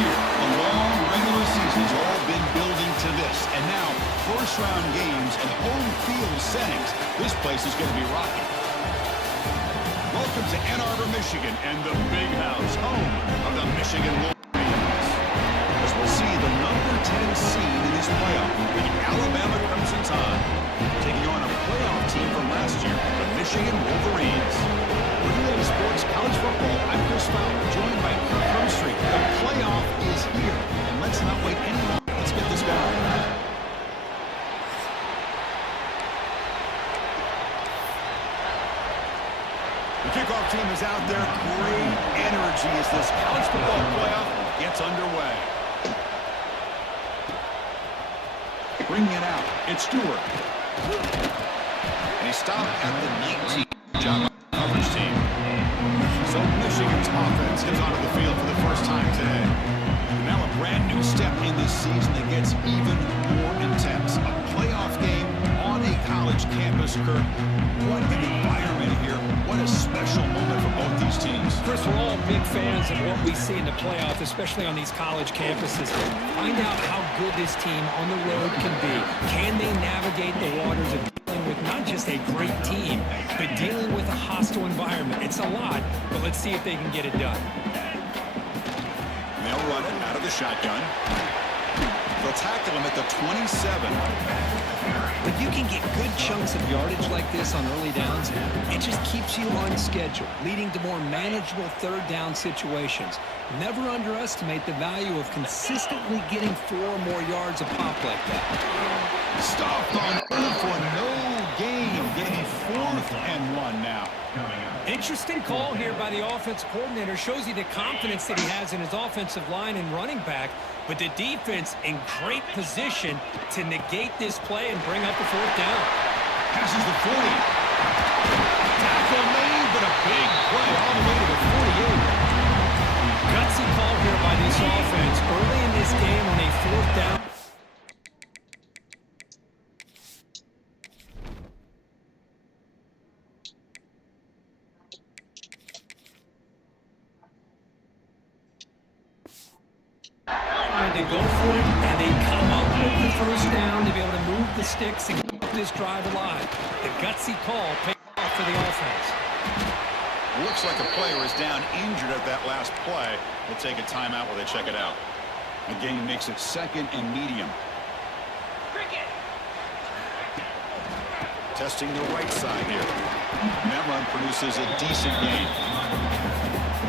year. A long regular season has all been building to this. And now, first-round games and home field settings. This place is going to be rocking. Welcome to Ann Arbor, Michigan, and the Big House, home of the Michigan Wolverines. As we'll see the number 10 seed in this playoff, the Alabama Crimson Tide, taking on a playoff team from last year, the Michigan Wolverines. We're doing sports, college football. I'm Chris Fowler, joined by Kirk Hermstreet. The playoff is here, and let's not wait any longer. Let's get this going. The kickoff team is out there. Great energy as this college football playoff gets underway. Bringing it out, it's Stewart. And he stopped at the 19. Job by the coverage team. So Michigan's offense comes onto the field for the first time today. And now a brand new step in this season that gets even more intense. A playoff game on a college campus, Kirk. What an environment here. What a special moment for both these teams. Chris, we're all big fans of what we see in the playoffs, especially on these college campuses. Find out how good this team on the road can be. Can they navigate the waters of dealing with not just a great team, but dealing with a hostile environment? It's a lot, but let's see if they can get it done. They'll run it out of the shotgun. They'll tackle him at the 27. When you can get good chunks of yardage like this on early downs, it just keeps you on schedule, leading to more manageable third down situations. Never underestimate the value of consistently getting 4 or more yards of pop like that. Stopped on for no gain. Getting 4th and 1 now. Interesting call here by the offense coordinator. Shows you the confidence that he has in his offensive line and running back. But the defense in great position to negate this play and bring up a 4th down. Passes the 40. Tackle made, but a big play all the way to the 48. Gutsy call here by this offense early in this game on a 4th down. They go for it, and they come up with the 1st down to be able to move the sticks and keep this drive alive. The gutsy call paid off for the offense. Looks like a player is down injured at that last play. We'll take a timeout while they check it out. The game makes it 2nd and medium. Testing the right side here. That run produces a decent gain.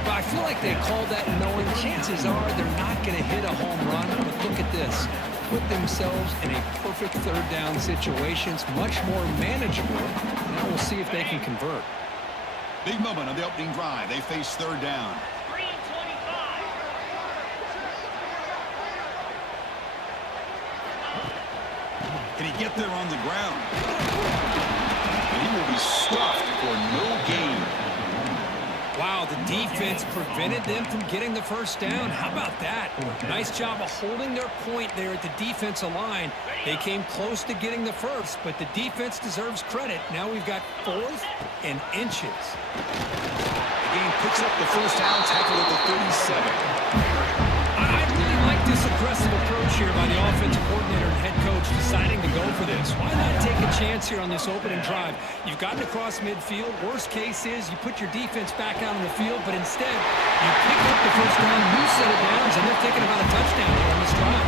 But I feel like they called that knowing chances are they're not going to hit a home run. But look at this. Put themselves in a perfect 3rd down situation. It's much more manageable. Now we'll see if they can convert. Big moment on the opening drive. They face 3rd down. Can he get there on the ground? And he will be stuffed for no gain. Wow, the defense prevented them from getting the 1st down. How about that? Nice job of holding their point there at the defensive line. They came close to getting the 1st, but the defense deserves credit. Now we've got 4th and inches. The game picks up the 1st down, tackle at the 37. I really like this aggressive approach here by the offensive coordinator and head coach deciding to go for this. Why not take a chance here on this opening drive? You've gotten across midfield. Worst case is you put your defense back out on the field, but instead you pick up the 1st down, new set of downs, and they're thinking about a touchdown here on this drive.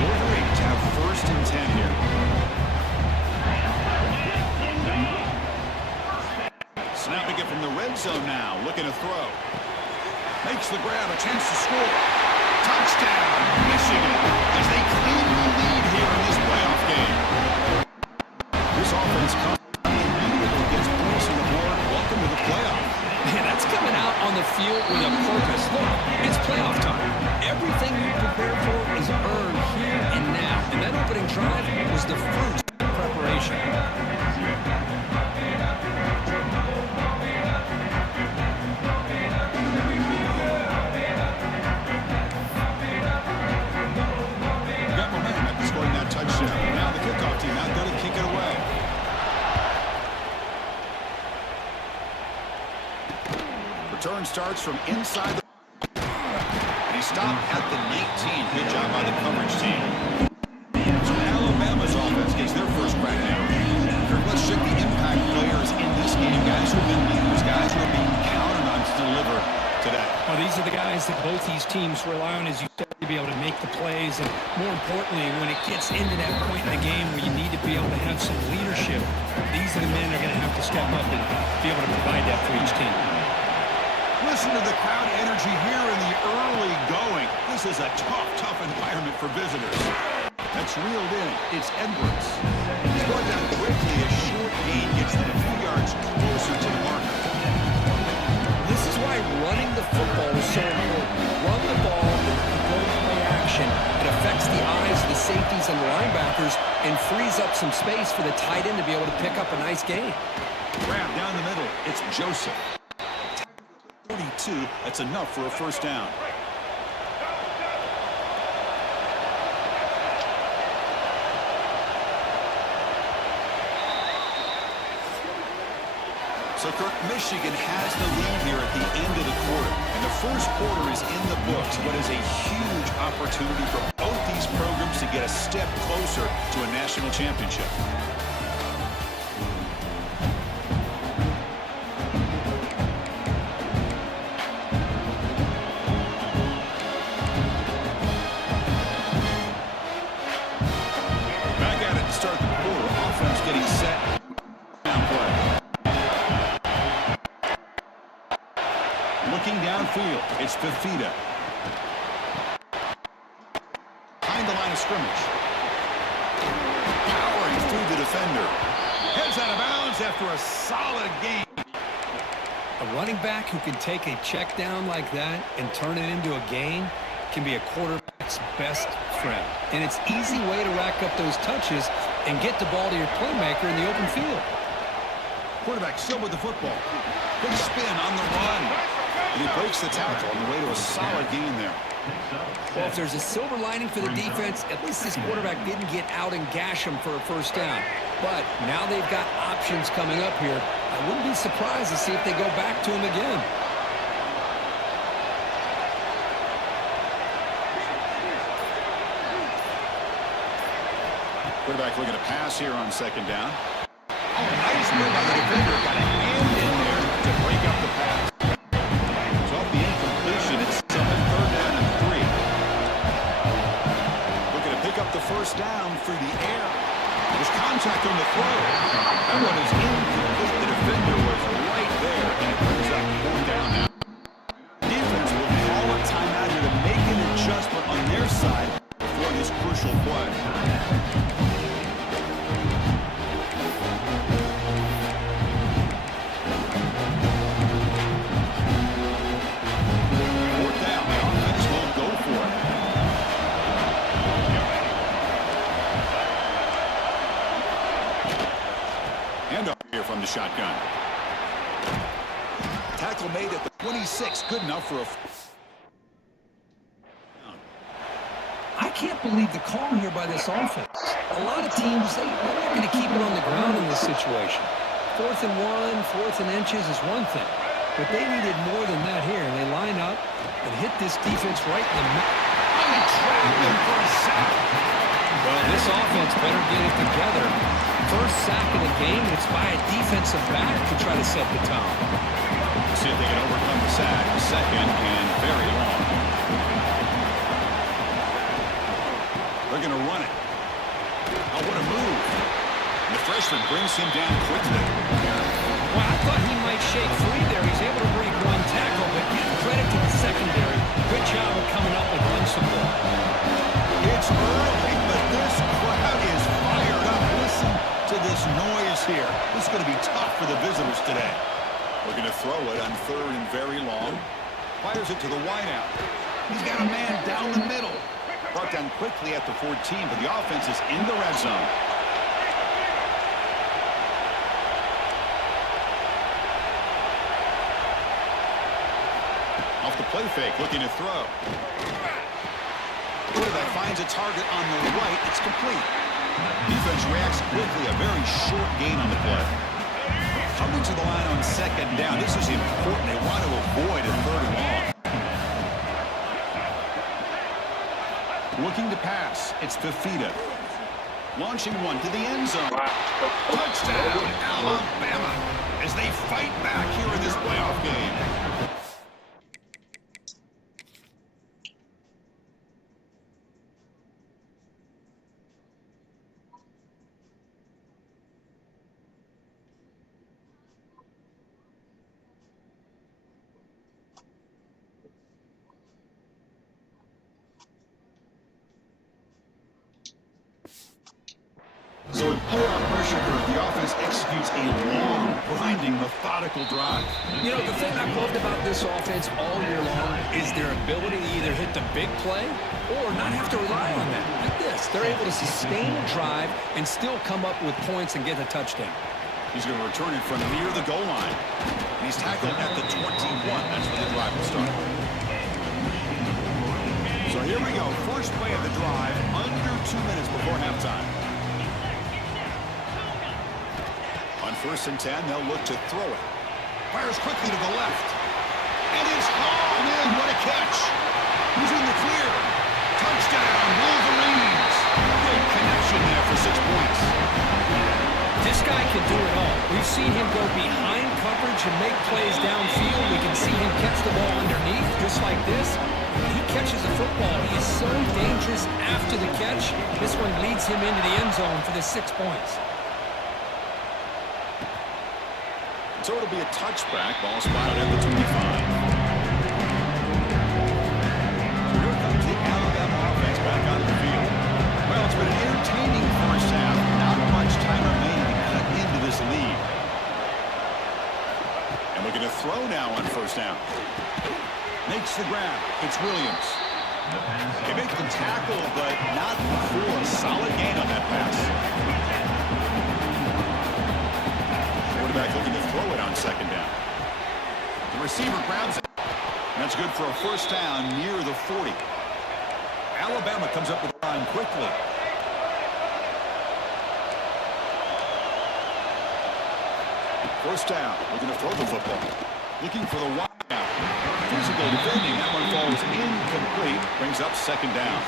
Wolverines have 1st and 10 here. Snapping it from the red zone now, looking to throw. Makes the grab, a chance to score. Touchdown, Michigan, as they cleanly lead here in this playoff game. This offense comes immediately gets points on the board. Welcome to the playoff. Man, that's coming out on the field with a purpose. Look, it's playoff time. Everything you prepare for is earned here and now. And that opening drive was the fruit of preparation. Return starts from inside the And he stopped at the 19. Good job by the coverage team. So Alabama's offense gets their first crack now. Let's check the impact players in this game. Guys who have been leaders, guys who are being counted on to deliver today. Well, these are the guys that both these teams rely on, as you said, to be able to make the plays. And more importantly, when it gets into that point in the game where you need to be able to have some leadership, these are the men that are going to have to step up and be able to provide that for each team. Listen to the crowd energy here in the early going. This is a tough environment for visitors. That's reeled in. It's Edwards. He's going down quickly. A short gain gets them a few yards closer to the marker. This is why running the football is so important. Run the ball, go play action. It affects the eyes of the safeties and the linebackers and frees up some space for the tight end to be able to pick up a nice gain. Grab down the middle. It's Joseph. 42. That's enough for a first down. So, Kirk, Michigan has the lead here at the end of the quarter. And the first quarter is in the books. What is a huge opportunity for both these programs to get a step closer to a national championship. Back at it to start the quarter. Offense getting set. Down play. Looking downfield, it's Fafita. Behind the line of scrimmage. Powering through the defender. Heads out of bounds after a solid game. A running back who can take a check down like that and turn it into a gain can be a quarterback's best friend. And it's an easy way to rack up those touches and get the ball to your playmaker in the open field. Quarterback still with the football. Big spin on the run. And he breaks the tackle on the way to a solid gain there. Well, if there's a silver lining for the defense, at least this quarterback didn't get out and gash him for a first down. But now they've got options coming up here. I wouldn't be surprised to see if they go back to him again. Quarterback looking to pass here on second down. Oh, nice move by the defender. Got a hand in there to break up the pass. So off the incompletion, it's up at third down and 3. Looking to pick up the first down through the air. There's contact on the throw. That one is incomplete. The defender was right there, and it brings up fourth down now. Defense will call a timeout here to make an adjustment on their side for this crucial play. From the shotgun. Tackle made at the 26. Good enough for a... I can't believe the call here by this offense. A lot of teams, they're not going to keep it on the ground in this situation. 4th and 1, 4th and inches is one thing. But they needed more than that here. And they line up and hit this defense right in the middle. Traveling for a sack. Well, this offense better get it together. First sack of the game, it's by a defensive back to try to set the tone. See if they can overcome the sack. Second and very long. They're going to run it. Oh, what a move. The freshman brings him down quickly. Well, I thought he might shake free there. He's able to break one tackle, but give credit to the secondary. Good job of coming up with run support. It's early, but this crowd is fired up. Listen to this noise here. This is going to be tough for the visitors today. We're going to throw it on third and very long. Fires it to the wideout. He's got a man down the middle. Brought down quickly at the 14, but the offense is in the red zone. Off the play fake, looking to throw. Quarterback finds a target on the right. It's complete. Defense reacts quickly. A very short gain on the play. Coming to the line on second down. This is important. They want to avoid a third and long. Looking to pass. It's Fafita. Launching one to the end zone. Touchdown, Alabama, as they fight back here in this playoff game. So in pull-out pressure curve, the offense executes a long, grinding, methodical drive. You know, the thing I've loved about this offense all year long is their ability to either hit the big play or not have to rely on that. Like this, they're able to sustain a drive and still come up with points and get a touchdown. He's going to return it from near the goal line. And he's tackled at the 21. That's where the drive will start. So here we go. First play of the drive, under 2 minutes before halftime. On 1st and 10, they'll look to throw it. Fires quickly to the left. And it's hauled in. What a catch. He's in the clear. Touchdown, Wolverines. Great connection there for 6 points. This guy can do it all. We've seen him go behind coverage and make plays downfield. We can see him catch the ball underneath, just like this. When he catches a football, he is so dangerous after the catch. This one leads him into the end zone for the 6 points. So it'll be a touchback. Ball spotted at the 25. So here comes the Alabama offense back onto the field. Well, it's been an entertaining first half. Not much time remaining to cut into this lead. And we're going to throw now on 1st down. Makes the grab. It's Williams. They make the tackle, but not before a solid gain on that pass. Quarterback looking to throw it on 2nd down. The receiver grabs it. And that's good for a 1st down near the 40. Alabama comes up with the line quickly. First down, looking to throw the football. Looking for the wide out. Physical defending, that one falls incomplete. Brings up 2nd down.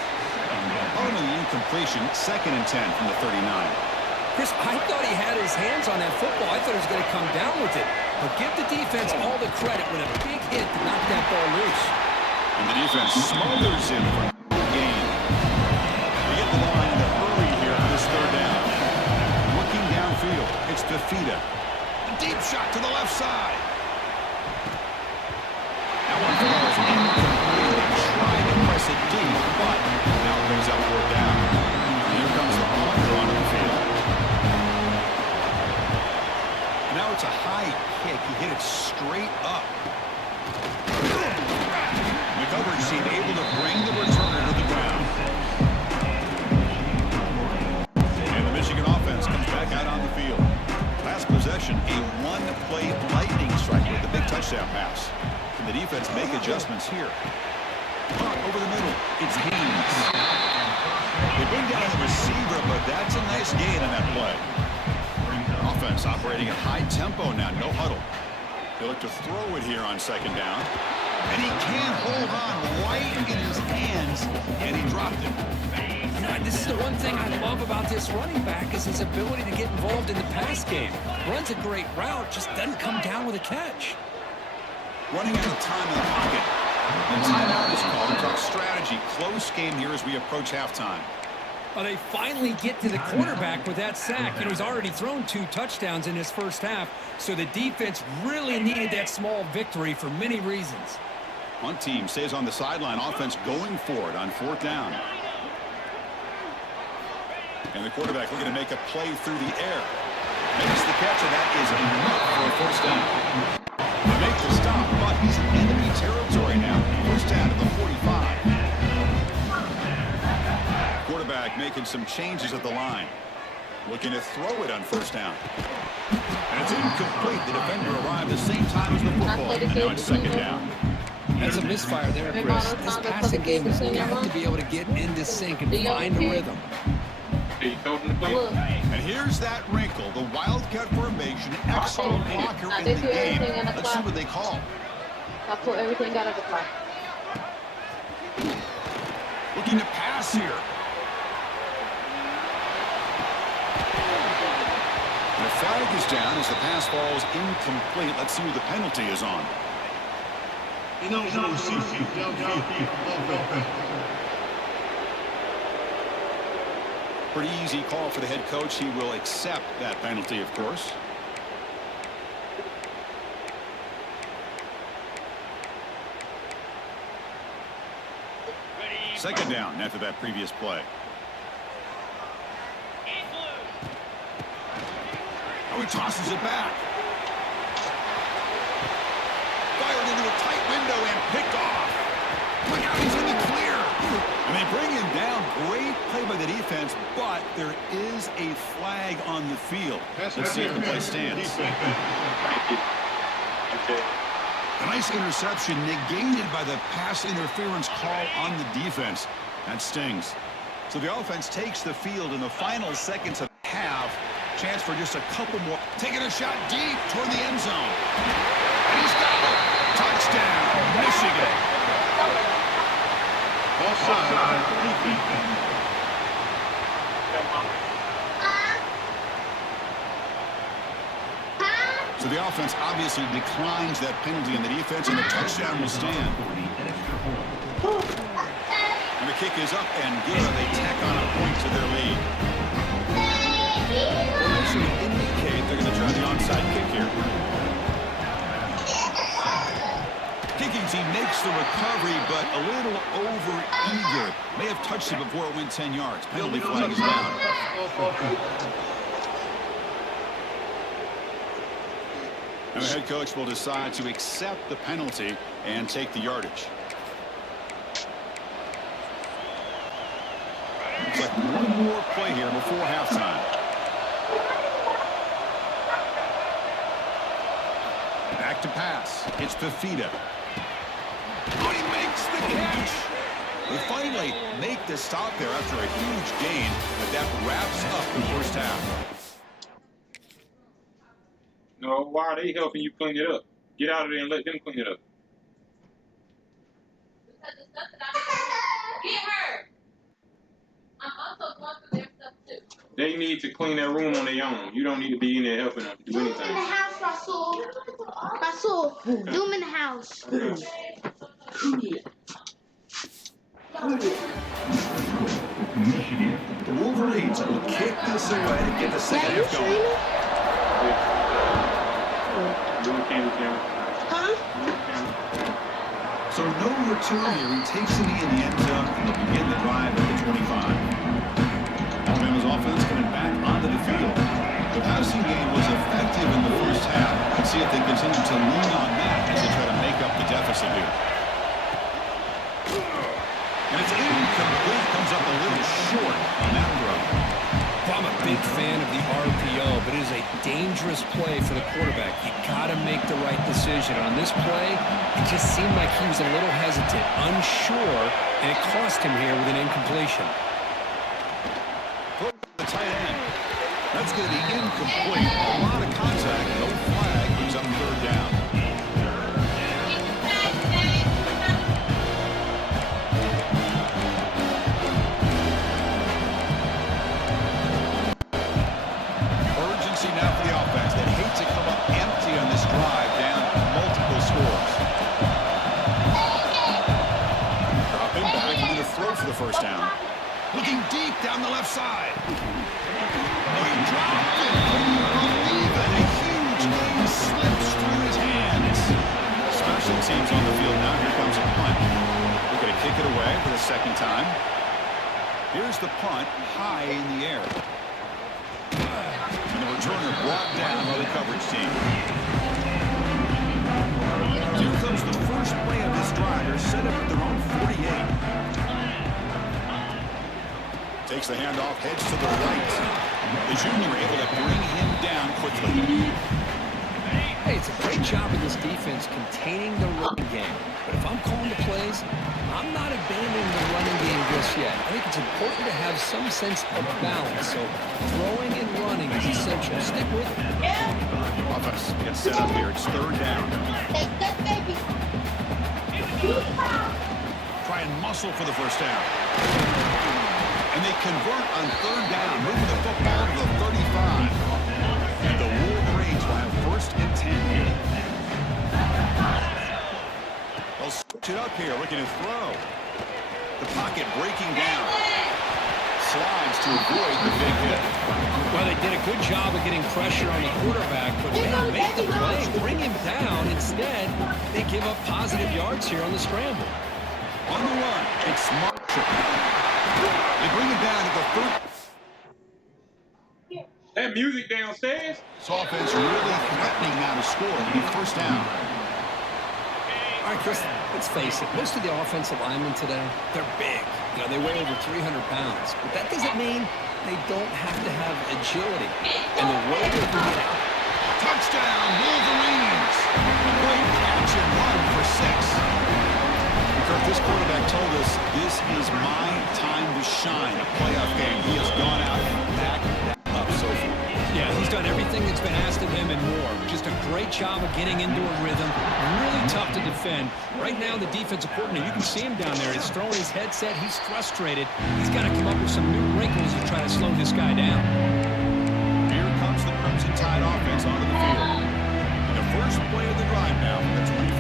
On the incompletion, 2nd and 10 from the 39. Chris, I thought he had his hands on that football. I thought he was going to come down with it. But give the defense all the credit with a big hit to knock that ball loose. And the defense smothers him for a gain. They get the line in early here for this 3rd down. Looking downfield, it's Fafita. A deep shot to the left side. That one falls incomplete. Trying to press it deep, but now it brings up 4th down. And here comes the punter onto the field. Now it's a high kick. He hit it straight up. The coverage team able to bring the returner to the ground. And the Michigan offense comes back out on the field. Last possession, a one-play lightning strike with the big touchdown pass. Can the defense make adjustments here? Over the middle, it's Haynes. They bring down the receiver, but that's a nice gain on that play. Offense operating at high tempo now, no huddle. They look to throw it here on 2nd down. And he can't hold on right in his hands, and he dropped it. Now, this is the one thing I love about this running back is his ability to get involved in the pass game. Runs a great route, just doesn't come down with a catch. Running out of time in the pocket. The timeout is called to talk strategy. Close game here as we approach halftime. Well, they finally get to the quarterback with that sack. You know, he's already thrown 2 touchdowns in his first half, so the defense really needed that small victory for many reasons. Punt team stays on the sideline. Offense going for it on 4th down. And the quarterback looking to make a play through the air. Makes the catch, and that is enough for a 1st down. They make the stop, but he's in enemy territory now. 1st down at the 45. Quarterback making some changes at the line. Looking to throw it on 1st down. And it's incomplete. The defender arrived the same time as the football. And now it's 2nd down. That's a misfire there, Chris. This passing game has got to be able to get into sync and find a rhythm. And here's that wrinkle. The Wildcat formation. Excellent blocker in the game. Let's see what they call. I put everything out of the car. Looking to pass pass here. The flag is down as the pass falls incomplete. Let's see who the penalty is on. Pretty easy call for the head coach. He will accept that penalty, of course. Second down after that previous play. Oh, he tosses it back. Fired into a tight window and picked off. Look out, he's in the clear. And they bring him down. Great play by the defense, but there is a flag on the field. Let's see if the play stands. A nice interception negated by the pass interference call on the defense. That stings. So the offense takes the field in the final seconds of the half. Chance for just a couple more. Taking a shot deep toward the end zone. And he's got it. Touchdown, Michigan. So the offense obviously declines that penalty, and the defense, and the touchdown will stand. And the kick is up and good. They tack on a point to their lead. Should indicate they're going to try the onside kick here. Kicking team makes the recovery, but a little over-eager. May have touched it before it went 10 yards. Penalty flag is down. And the head coach will decide to accept the penalty and take the yardage. Looks like one more play here before halftime. Back to pass. It's Fafita. Oh, he makes the catch. They finally make the stop there after a huge gain, but that wraps up the first half. No, why are they helping you clean it up? Get out of there and let them clean it up. Because the stuff that I'm get her. I'm also going through their stuff too. They need to clean that room on their own. You don't need to be in there helping them do Do them in anything. the house, Russell. Russell, do them in the house. The Wolverines will kick this away to get the second half going. Huh? So no return here. He takes the knee in the end zone, and they'll begin the drive at the 25. Alabama's offense coming back onto the field. The passing game was effective in the first half. Let's see if they continue to lean on that as they try to make up the deficit here. And it's incomplete. Comes up a little short on that throw. I'm a big fan of the RPO, but it is a dangerous play for the quarterback. You got to make the right decision. On this play, it just seemed like he was a little hesitant, unsure, and it cost him here with an incompletion. The tight end. That's going to be incomplete. A lot of contact. No flag. He's on third down. Urgency now for the offense. They hate to come up empty on this drive, down multiple scores. Dropping back, he's going to throw for the first down. Looking deep down the left side. Oh, he dropped it. Couldn't believe it. A huge game slips through his hands. Special teams on the field now. Here comes a punt. We're going to kick it away for the second time. Here's the punt, high in the air. And the returner brought down by the coverage team. Here comes the first play of this drive. They're set up at their own 48. Takes the handoff, heads to the right. The junior able to bring him down quickly. Hey, it's a great job of this defense containing the running game. But if I'm calling the plays, I'm not abandoning the running game just yet. I think it's important to have some sense of balance. So throwing and running is essential. Stick with it. Offense gets set up here. It's third down. Try and muscle for the first down. And they convert on third down, moving the football to the 35. And the Wolverines will have first and 10 here. They'll switch it up here, looking to throw. The pocket breaking down. Slides to avoid the big hit. Well, they did a good job of getting pressure on the quarterback, but they don't make the play, bring him down. Instead, they give up positive yards here on the scramble. On the run, it's Marshall. They bring it down to the third. That music downstairs. This offense really threatening now to score. It'll be first down. All right, Chris, let's face it. Most of the offensive linemen today, they're big. You know, they weigh over 300 pounds. But that doesn't mean they don't have to have agility. And the way they bring it out. Touchdown, Wolverines. Great catch and run for 6. Kirk, this quarterback told us this is my time to shine. A playoff game. He has gone out and backed that up so far. Yeah, he's done everything that's been asked of him and more. Just a great job of getting into a rhythm. Really tough to defend. Right now, the defensive coordinator, you can see him down there. He's throwing his headset. He's frustrated. He's got to come up with some new wrinkles to try to slow this guy down. Here comes the Crimson Tide offense onto the field. The first play of the drive now from the 25.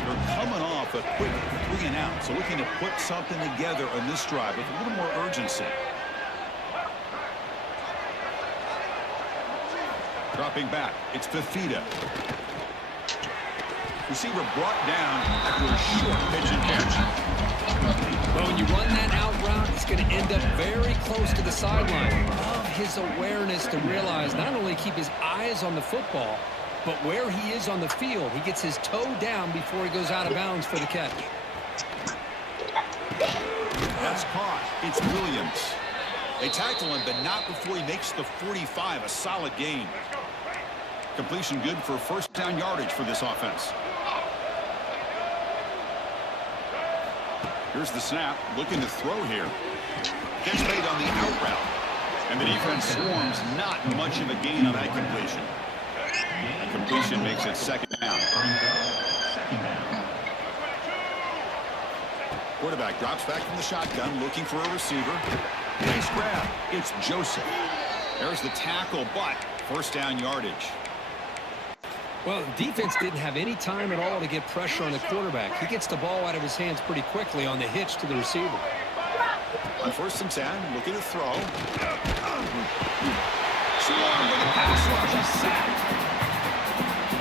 They're coming off a quick 3 and out, so looking to put something together on this drive with a little more urgency. Dropping back, it's Fafita. Receiver brought down after a short pitch and catch. Well, when you run that out route, it's going to end up very close to the sideline. Love his awareness to realize not only keep his eyes on the football, but where he is on the field. He gets his toe down before he goes out of bounds for the catch. That's caught. It's Williams. They tackle him, but not before he makes the 45. A solid gain. Completion good for first down yardage for this offense. Here's the snap. Looking to throw here. Gets made on the out route. And the defense swarms. Not much of a gain on that completion. The completion makes it second down. Quarterback drops back from the shotgun, looking for a receiver. Nice grab. It's Joseph. There's the tackle, but first down yardage. Well, the defense didn't have any time at all to get pressure on the quarterback. He gets the ball out of his hands pretty quickly on the hitch to the receiver. On first and 10, looking to throw. Swarm with a pass rush. A sack.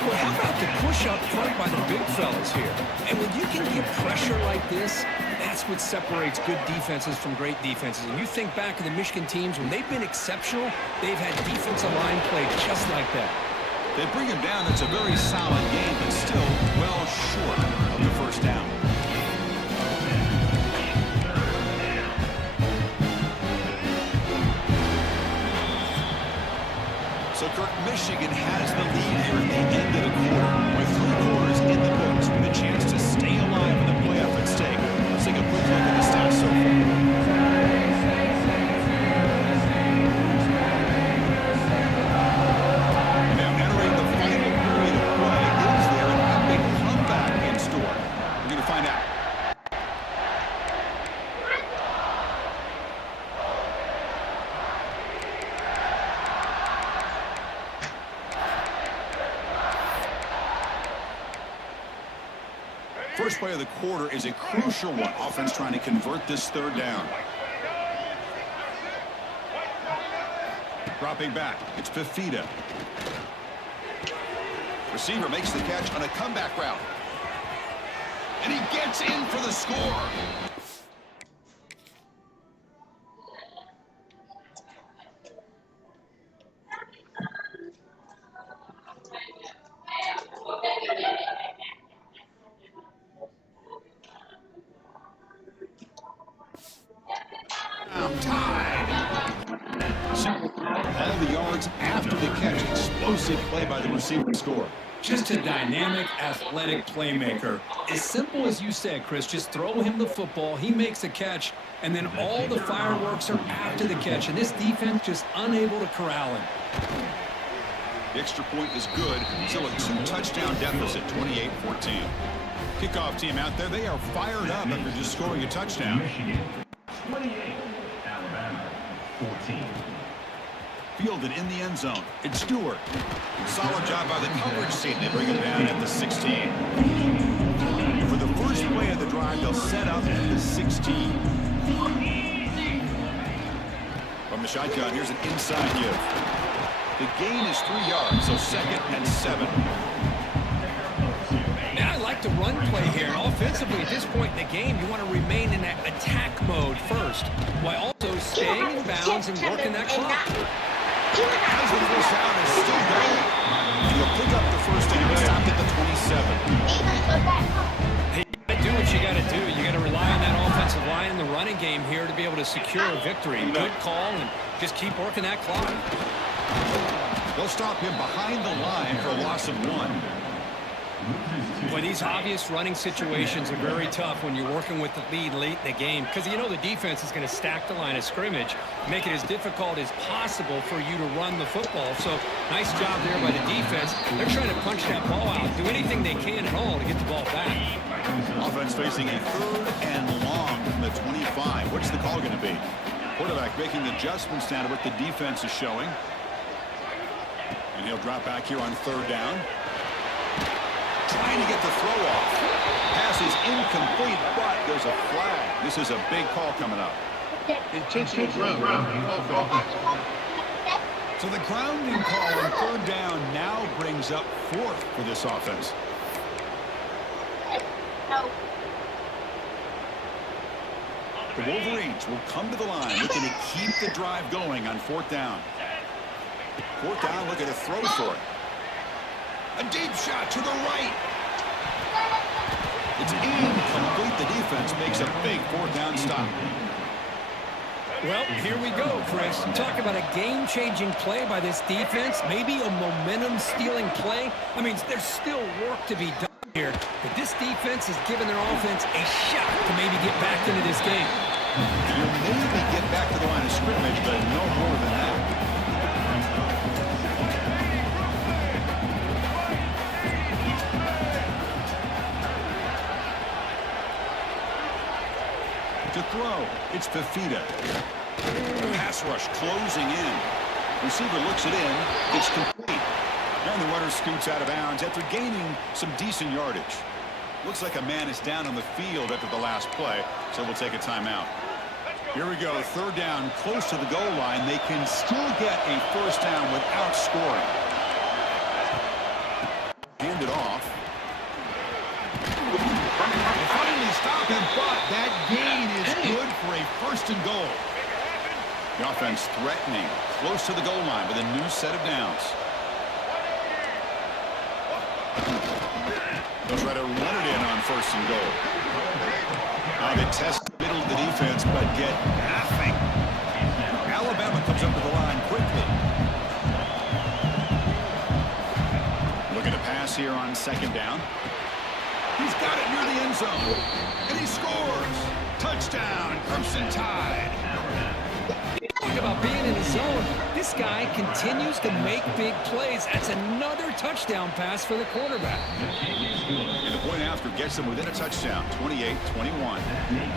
Well, how about the push up front by the big fellas here? And when you can get pressure like this, that's what separates good defenses from great defenses. And you think back to the Michigan teams, when they've been exceptional, they've had defensive line play just like that. They bring him down. It's a very solid game, but still well short of the first down. So, Kirk, Michigan has the lead here at the end of the quarter. With 3 quarters in the books, with a chance to stay alive in the playoff at stake. Let's take a quick look at the stats so far. Now entering the final period of play. Is there an epic comeback in store? We're going to find out. First play of the quarter is a crucial one. Offense trying to convert this third down. Dropping back, it's Fafita. Receiver makes the catch on a comeback route. And he gets in for the score. All the yards after the catch. Explosive play by the receiver score. Just a dynamic, athletic playmaker. As simple as you said, Chris, just throw him the football, he makes a catch, and then all the fireworks are after the catch, and this defense just unable to corral him. The extra point is good. Still a 2-touchdown deficit, 28-14. Kickoff team out there, they are fired up after just scoring a touchdown. Fielded in the end zone. It's Stewart. Solid job by the coverage team. They bring him down at the 16. For the first play of the drive, they'll set up at the 16. From the shotgun, here's an inside give. The gain is 3 yards, so 2nd and 7. Now I like the run play here. And offensively, at this point in the game, you want to remain in that attack mode first, while also staying in bounds and working that clock. As the first down is still going. You'll pick up the first down. Stopped at the 27. Hey, you got to do what you got to do. You got to rely on that offensive line in the running game here to be able to secure a victory. Good call, and just keep working that clock. They'll stop him behind the line for a loss of 1. Boy, these obvious running situations are very tough when you're working with the lead late in the game, because you know the defense is going to stack the line of scrimmage, make it as difficult as possible for you to run the football. So nice job there by the defense. They're trying to punch that ball out, do anything they can at all to get the ball back. Offense facing a 3rd and long from the 25. What's the call going to be? Quarterback making adjustments down to what the defense is showing. And he'll drop back here on 3rd down. Trying to get the throw off. Pass is incomplete, but there's a flag. This is a big call coming up. Intentional ground. So the grounding call on 3rd down now brings up 4th for this offense. The Wolverines will come to the line looking to keep the drive going on 4th down. 4th down, looking to throw for it. A deep shot to the right. It's incomplete. The defense makes a big 4th down stop. Well, here we go, Chris. Talk about a game-changing play by this defense, maybe a momentum-stealing play. I mean, there's still work to be done here, but this defense has given their offense a shot to maybe get back into this game. You'll maybe get back to the line of scrimmage, but no more than that. To throw, it's Fafita. Pass rush closing in. Receiver looks it in. It's complete. And the runner scoots out of bounds after gaining some decent yardage. Looks like a man is down on the field after the last play, so we'll take a timeout. Here we go, 3rd down, close to the goal line. They can still get a 1st down without scoring. Hand it off. They finally stop him, but that gain is good for a 1st and goal. The offense threatening, close to the goal line with a new set of downs. They'll try to run it in on 1st and goal. Now they test the middle of the defense, but get nothing. Alabama comes up to the line quickly. Looking to pass here on 2nd down. He's got it near the end zone. And he scores. Touchdown, Crimson Tide. Talk about being in the zone. This guy continues to make big plays. That's another touchdown pass for the quarterback. And the point after gets them within a touchdown, 28-21.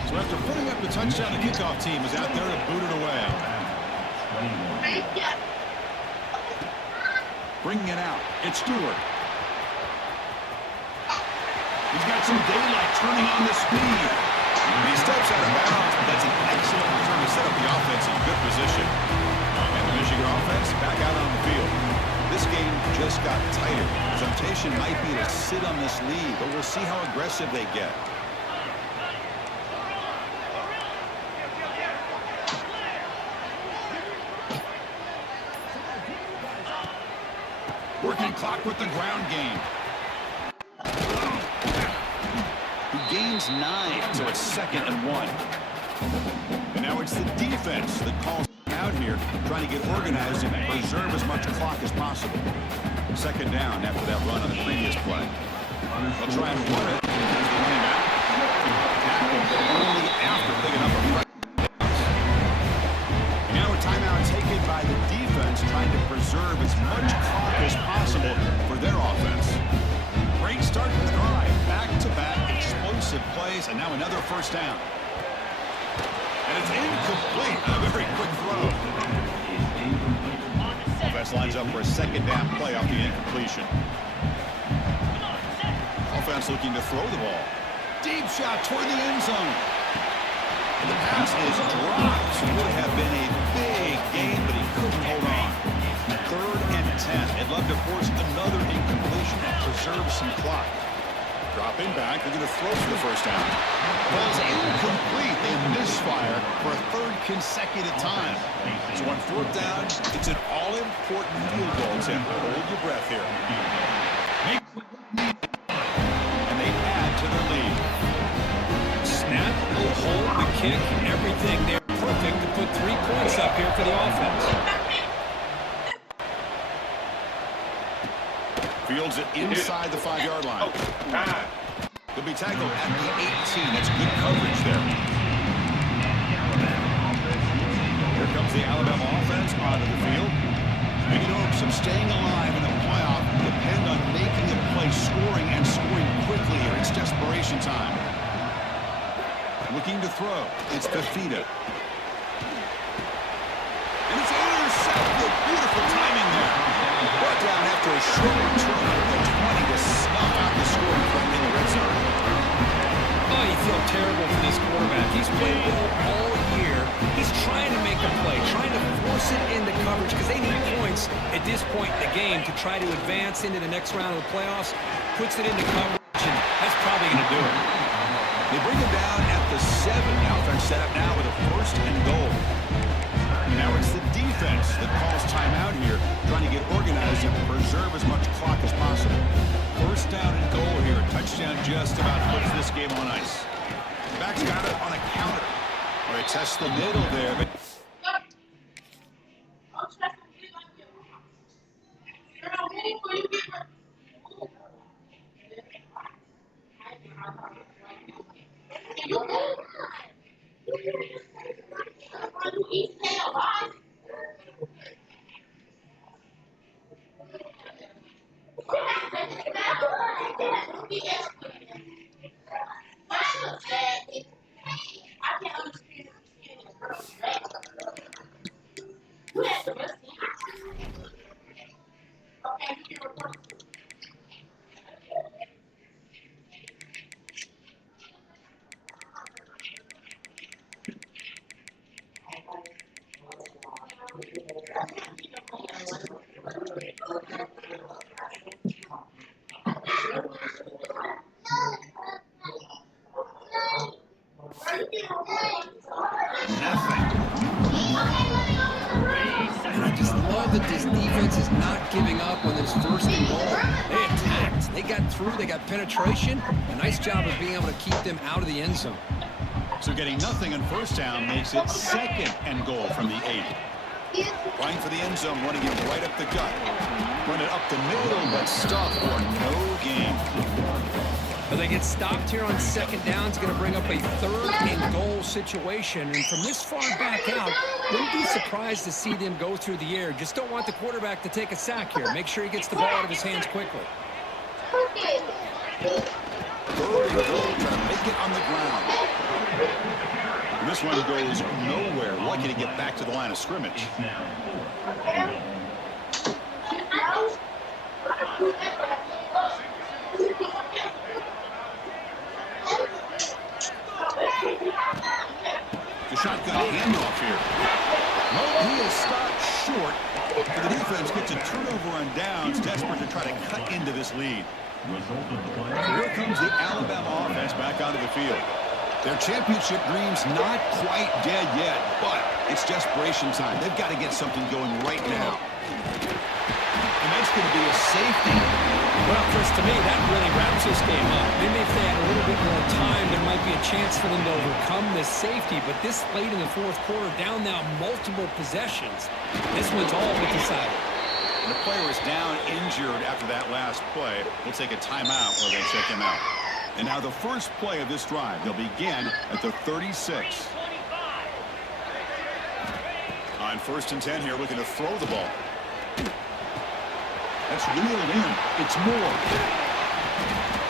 So after putting up the touchdown, the kickoff team is out there to boot it away. Bringing it out, it's Stewart. He's got some daylight turning on the speed. He steps out of bounds, but that's an excellent return to set up the offense in good position. And the Michigan offense back out on the field. This game just got tighter. The temptation might be to sit on this lead, but we'll see how aggressive they get. Working clock with the ground game. He gains 9, so it's 2nd and 1. And now it's the defense that calls out here, trying to get organized and preserve as much clock as possible. 2nd down after that run on the previous play. They'll try and run it. Here's the running back. Tackled only after picking up a threat. And now a timeout taken by the defense, trying to preserve as much clock as possible for their offense. Great start to the drive. Back-to-back explosive plays, and now another 1st down. And it's incomplete. A very quick throw. Offense lines up for a second down play off the incompletion. Offense looking to throw the ball. Deep shot toward the end zone. And the pass is dropped. It would have been a big gain, but he couldn't hold on. 3rd and 10. They'd love to force another incompletion and preserve some clock. Dropping back, they're going to throw for the first down. Ball's incomplete. They misfire for a 3rd consecutive time. So on 4th down, it's an all-important field goal attempt. Hold your breath here. And they add to their lead. Snap, hold, the kick, everything there perfect to put 3 points up here for the offense. Fields it inside the 5-yard line. Could be tackled at the 18. That's good coverage there. Here comes the Alabama offense onto the field. Big hopes of staying alive in the playoff depend on making a play, scoring, and scoring quickly here. It's desperation time. Looking to throw. It's Fafita. And it's intercepted. Beautiful timing there. Brought down after a short return at the 20 to snuff out the scoring from in the red zone. Oh, you feel terrible for this quarterback. He's played well all year. He's trying to make a play, trying to force it into coverage because they need points at this point in the game to try to advance into the next round of the playoffs. Puts it into coverage, and that's probably going to do it. They bring it down at the 7. Offense set up now with a 1st and goal. Now it's the defense that calls timeout here, trying to get organized and preserve as much clock as possible. 1st down and goal here. Touchdown just about puts this game on ice. Back's got it on a counter. Or it tests the middle there, but And I just love that this defense is not giving up on this 1st and goal. They attacked. They got through. They got penetration. A nice job of being able to keep them out of the end zone. so getting nothing on 1st down makes it 2nd and goal from the 8. Trying for the end zone, running it right up the gut. Run it up the middle, but stuffed for no gain. But they get stopped here on 2nd down. It's going to bring up a 3rd and goal situation. And from this far back out, wouldn't be surprised to see them go through the air. Just don't want the quarterback to take a sack here. Make sure he gets the ball out of his hands quickly. 3rd and goal, trying to make it on the ground. And this one goes nowhere. Lucky to get back to the line of scrimmage. The shotgun handoff here. No, he is stopped short. The defense gets a turnover on downs, desperate to try to cut into this lead. Here comes the Alabama offense back onto the field. Their championship dream's not quite dead yet, but it's desperation time. They've got to get something going right now. And that's going to be a safety. Well, Chris, to me, that really wraps this game up. Maybe if they had a little bit more time, there might be a chance for them to overcome this safety. But this late in the 4th quarter, down now multiple possessions, this one's all but decided. And the player is down injured after that last play. We'll take a timeout while they check him out. And now the first play of this drive, they'll begin at the 36. On 1st and 10 here, looking to throw the ball. That's reeled in. It's Moore.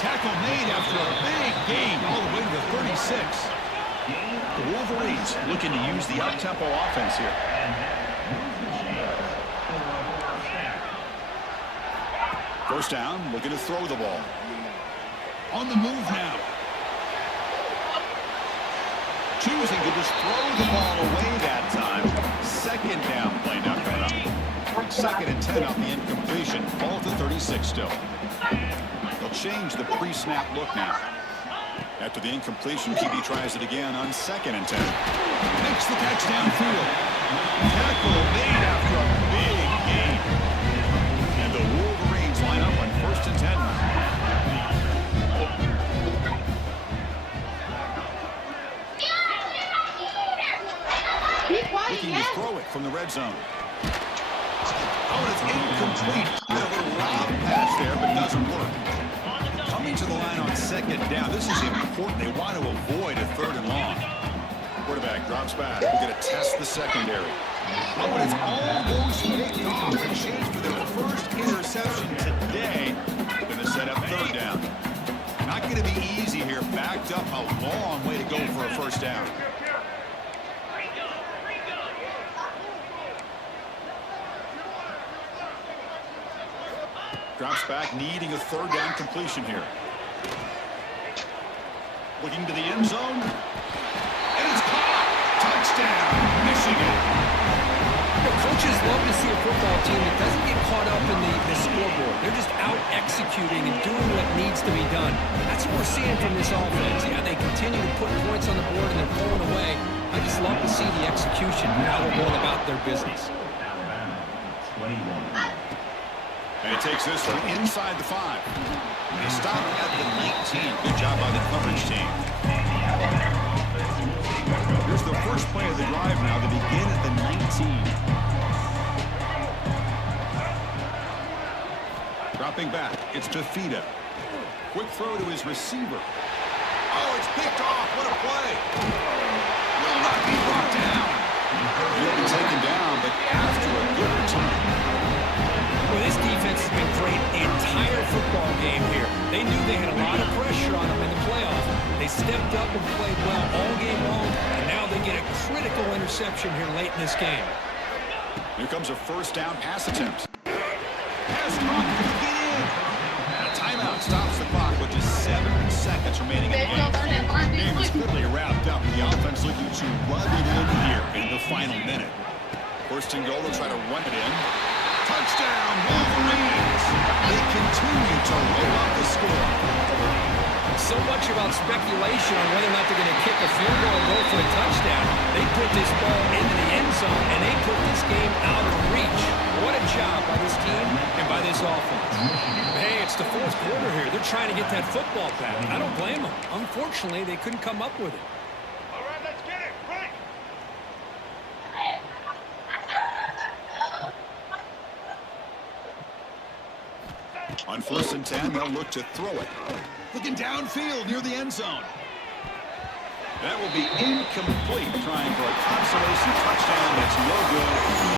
Tackle made after a big gain all the way to the 36. The Wolverines looking to use the up-tempo offense here. First down, looking to throw the ball. On the move now. Choosing to just throw the ball away that time. Second down play now coming up. Second and 10 on the incompletion. Ball to 36 still. They'll change the pre-snap look now. After the incompletion, QB tries it again on second and 10. Makes the catch downfield. Tackle made after a big gain. And the Wolverines line up on first and 10. Looking to throw it from the red zone. Oh, it's incomplete. A little lob pass there, but doesn't work. Coming to the line on second down. This is important. They want to avoid a third and long. Quarterback drops back. We're going to test the secondary. Oh, and it's almost picked off. A chance for their first interception today. Going to set up third down. Not going to be easy here. Backed up a long way to go for a first down. Drops back, needing a third down completion here. Looking to the end zone. And it's caught. Touchdown, Michigan. Coaches love to see a football team that doesn't get caught up in the scoreboard. They're just out executing and doing what needs to be done. That's what we're seeing from this offense. Yeah, they continue to put points on the board and they're pulling away. I just love to see the execution and how they're going about their business. And it takes this one inside the 5. They stop at the 19. Good job by the coverage team. Here's the first play of the drive now. They begin at the 19. Dropping back. It's Tafida. Quick throw to his receiver. Oh, it's picked off. What a play. Will not be brought down. He'll be taken down, but after a good return. Well, this defense has been great the entire football game here. They knew they had a lot of pressure on them in the playoffs. They stepped up and played well all game long, and now they get a critical interception here late in this game. Here comes a first down pass attempt. Pass caught, get in. And a timeout stops the clock with just 7 seconds remaining in the game. The game is clearly wrapped up. The offense looking to run it in here in the final minute. First and goal, they'll try to run it in. Touchdown, Wolverines! They continue to roll up the score. So much about speculation on whether or not they're going to kick a field goal and go for a touchdown. They put this ball into the end zone, and they put this game out of reach. What a job by this team and by this offense. Hey, it's the fourth quarter here. They're trying to get that football back. I don't blame them. Unfortunately, they couldn't come up with it. All right, let's get it. Break. On first and 10, they'll look to throw it. Looking downfield near the end zone. That will be incomplete, trying for a consolation touchdown that's no good.